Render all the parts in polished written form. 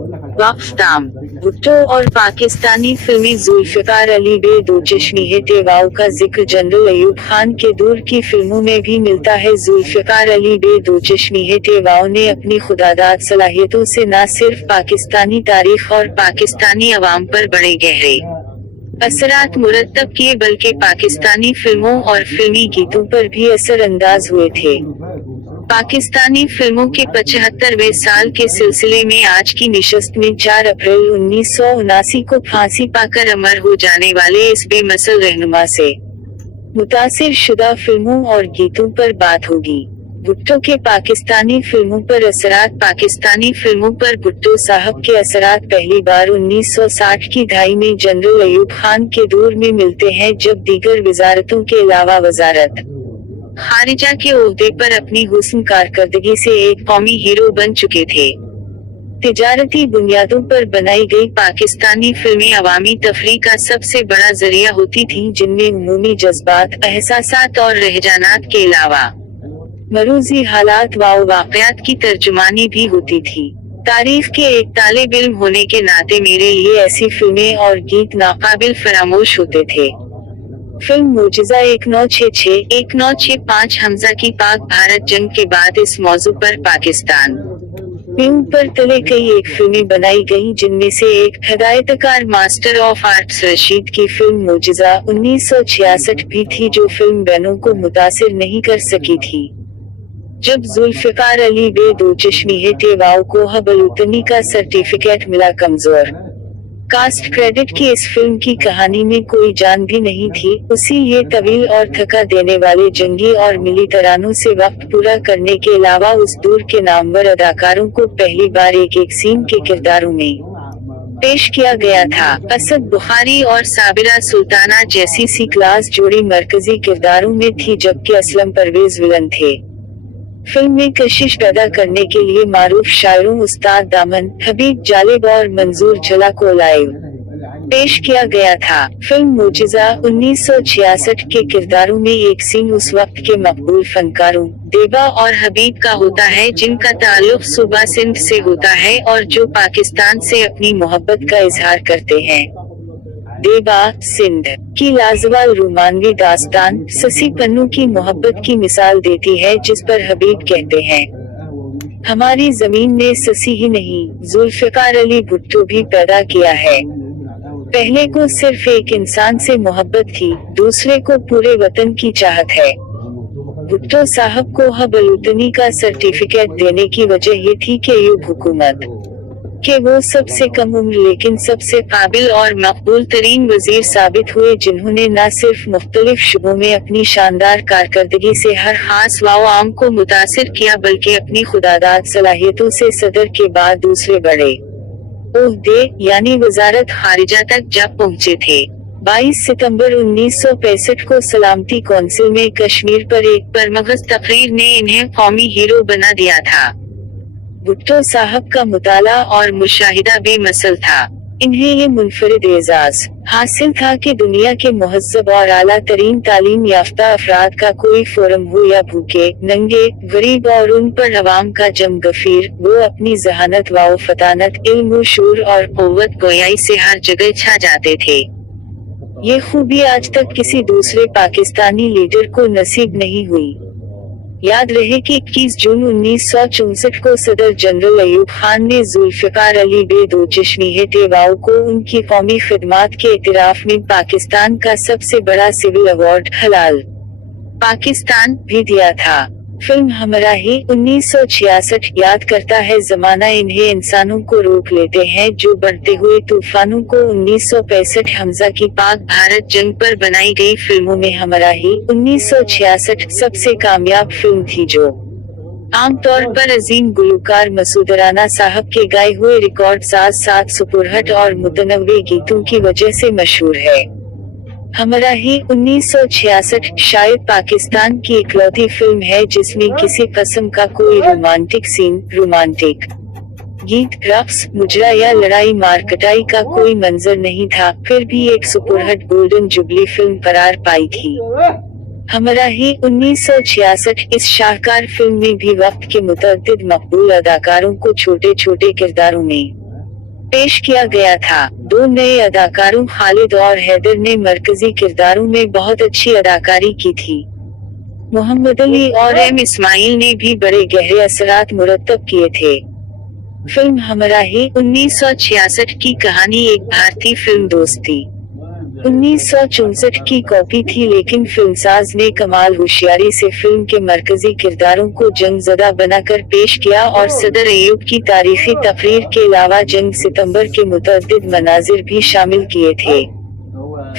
वक्ताम भुट्टो और पाकिस्तानी फिल्मी जुल्फिकार अली बे दो चश्मी है तेवाओ का जिक्र जनरल अयूब खान के दूर की फिल्मों में भी मिलता है। जुल्फिकार अली बे दो चश्मी है तेवाओ ने अपनी खुदादाद सलाहियतों से न सिर्फ पाकिस्तानी तारीख और पाकिस्तानी अवाम पर बड़े गहरे असरात मुरतब किए बल्कि पाकिस्तानी फिल्मों और फिल्मी गीतों पर भी असर अंदाज हुए थे। पाकिस्तानी फिल्मों के 75वें साल के सिलसिले में आज की निशस्त में 4 अप्रैल 1979 को फांसी पाकर अमर हो जाने वाले इस बेमसल रहनुमा से मुतासिर शुदा फिल्मों और गीतों पर बात होगी। भुट्टो के पाकिस्तानी फिल्मों पर असरात। पाकिस्तानी फिल्मों पर भुट्टो साहब के असरात पहली बार 1960 की दहाई में जनरल अयूब खान के दौर में मिलते हैं, जब दीगर वजारतों के अलावा वजारत खारिजा के ओहदे पर अपनी हुस्न कारकर्दगी से एक कौमी हीरो बन चुके थे। तिजारती बुनियादों पर बनाई गई पाकिस्तानी फिल्में अवामी तफरीह का सबसे बड़ा जरिया होती थीं, जिनमें उमूमी जज्बात, एहसासात और रहजानात के अलावा मरूजी हालात व वाक़यात की तर्जुमानी भी होती थी। तारीख के एक तालिब इल्म होने के नाते मेरे लिए ऐसी फिल्में और गीत नाकाबिल फरामोश होते थे। फिल्म मुजिज़ा 1966-1965 हमजा की पाक भारत जंग के बाद इस मौजू पर पाकिस्तान में ऊपर तले कई एक फिल्में बनाई गईं, जिनमें से एक हिदायतकार मास्टर ऑफ आर्ट्स रशीद की फिल्म मुजिज़ा 1966 भी थी, जो फिल्म बैनों को मुतासिर नहीं कर सकी थी। जब जुल्फिकार अली बे दो चश्मी है तेवाओ को हबलुतनी का सर्टिफिकेट मिला, कमजोर कास्ट क्रेडिट की इस फिल्म की कहानी में कोई जान भी नहीं थी। उसी ये तवील और थका देने वाले जंगी और मिली तरानों से वक्त पूरा करने के अलावा उस दूर के नामवर अदाकारों को पहली बार एक सीन के किरदारों में पेश किया गया था। असद बुखारी और साबिरा सुल्ताना जैसी सी क्लास जोड़ी मरकजी किरदारों में थी, जबकि असलम परवेज विलन थे। फिल्म में कशिश पैदा करने के लिए मारूफ शायरों उस्ताद दामन, हबीब जालिब और मंजूर झला को लाइव पेश किया गया था। फिल्म मुजिज़ा 1966 के किरदारों में एक सीन उस वक्त के मकबूल फनकारों देबा और हबीब का होता है, जिनका ताल्लुक सूबा सिंध से होता है और जो पाकिस्तान से अपनी मोहब्बत का इजहार करते हैं। देबा सिंध की लाजवाब रोमानवी दास्तान ससी पन्नू की मोहब्बत की मिसाल देती है, जिस पर हबीब कहते हैं, हमारी जमीन ने ससी ही नहीं जुल्फिकार अली भुट्टो भी पैदा किया है। पहले को सिर्फ एक इंसान से मोहब्बत थी, दूसरे को पूरे वतन की चाहत है। भुट्टो साहब को हबलुतनी का सर्टिफिकेट देने की वजह ये थी कि अयूब हुकूमत कि वो सबसे कम उम्र लेकिन सबसे काबिल और मकबूल तरीन वजीर साबित हुए, जिन्होंने न सिर्फ मुख्तलिफ शुबों में अपनी शानदार कारकर्दगी से हर खास व आम को मुतासिर किया, बल्कि अपनी खुदादाद सलाहियतों से सदर के बाद दूसरे बड़े ओहदे यानी वजारत खारिजा तक जा पहुँचे थे। 22 सितंबर 1965 को सलामती कौंसिल में कश्मीर पर एक परमगज तकरीर ने इन्हें कौमी हीरो बना दिया था। भुट्टो साहब का मुताला और मुशाहिदा बेमसल था। इन्हें ये मुनफरिद एजाज हासिल था कि दुनिया के मुहज्जब और आला तरीन तालीम याफ्ता अफराद का कोई फोरम हो या भूखे नंगे गरीब और उन पर अवाम का जम गफीर, वो अपनी जहानत व फतानत, इल्म शूर और क़ुव्वत गोयाई से हर जगह छा जाते थे। ये खूबी आज तक किसी दूसरे पाकिस्तानी लीडर को नसीब नहीं हुई। याद रहे कि 21 जून 1964 को सदर जनरल अयूब खान ने जुल्फिकार अली बे दो चश्मी है तेवाओ को उनकी कौमी खिदमात के इतराफ में पाकिस्तान का सबसे बड़ा सिविल अवार्ड हलाल पाकिस्तान भी दिया था। फिल्म हमराही 1966 याद करता है जमाना इन्हें इंसानों को रोक लेते हैं जो बढ़ते हुए तूफानों को 1965 हमजा की पाक भारत जंग पर बनाई गई फिल्मों में हमराही 1966 सबसे कामयाब फिल्म थी, जो आमतौर पर अजीम गुलकार मसूद राना साहब के गाए हुए रिकॉर्ड साथ सुपुरहट और मुतनव्वे गीतों की वजह से मशहूर है। हमराही 1966 शायद पाकिस्तान की इकलौती फिल्म है जिसमें किसी किस्म का कोई रोमांटिक सीन, रोमांटिक गीत, रक्स, मुजरा या लड़ाई मारकटाई का कोई मंजर नहीं था, फिर भी एक सुपुरहट गोल्डन जुबली फिल्म करार पाई थी। हमराही 1966 इस शाहकार फिल्म में भी वक्त के मुतअद्दिद मकबूल अदाकारों को छोटे छोटे किरदारों में पेश किया गया था। दो नए अदाकारों खालिद और हैदर ने मरकजी किरदारों में बहुत अच्छी अदाकारी की थी। मोहम्मद अली और एम इस्माइल ने भी बड़े गहरे असरात मुरतब किए थे। फिल्म हमराही 1966 की कहानी एक भारतीय फिल्म दोस्ती 1964 की कॉपी थी, लेकिन फिल्मसाज ने कमाल होशियारी से फिल्म के मरकजी किरदारों को जंगज़दा बनाकर पेश किया और सदर अयूब की तारीखी तकरीर के अलावा जंग सितंबर के मुतअद्दिद मनाजिर भी शामिल किए थे।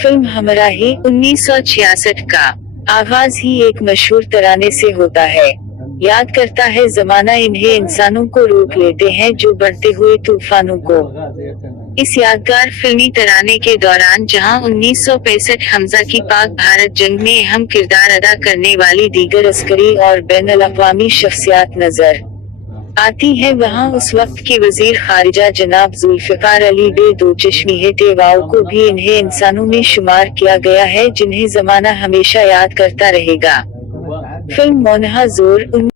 फिल्म हमराही 1966 का आगाज ही एक मशहूर तराने से होता है। याद करता है ज़माना इन्हें इंसानों को रोक लेते हैं जो बढ़ते हुए तूफानों को। इस यादगार फिल्मी तराने के दौरान जहां 1965 हमजा की पाक भारत जंग में अहम किरदार अदा करने वाली दीगर अस्करी और बैनुल-अक़वामी शख्सियात नजर आती हैं, वहां उस वक्त के वजीर खारिजा जनाब जुल्फ़िकार अली बे दो चश्मी टेवाओ को भी इन्हें इंसानों में शुमार किया गया है जिन्हें ज़माना हमेशा याद करता रहेगा। फिल्म मोनहा जोर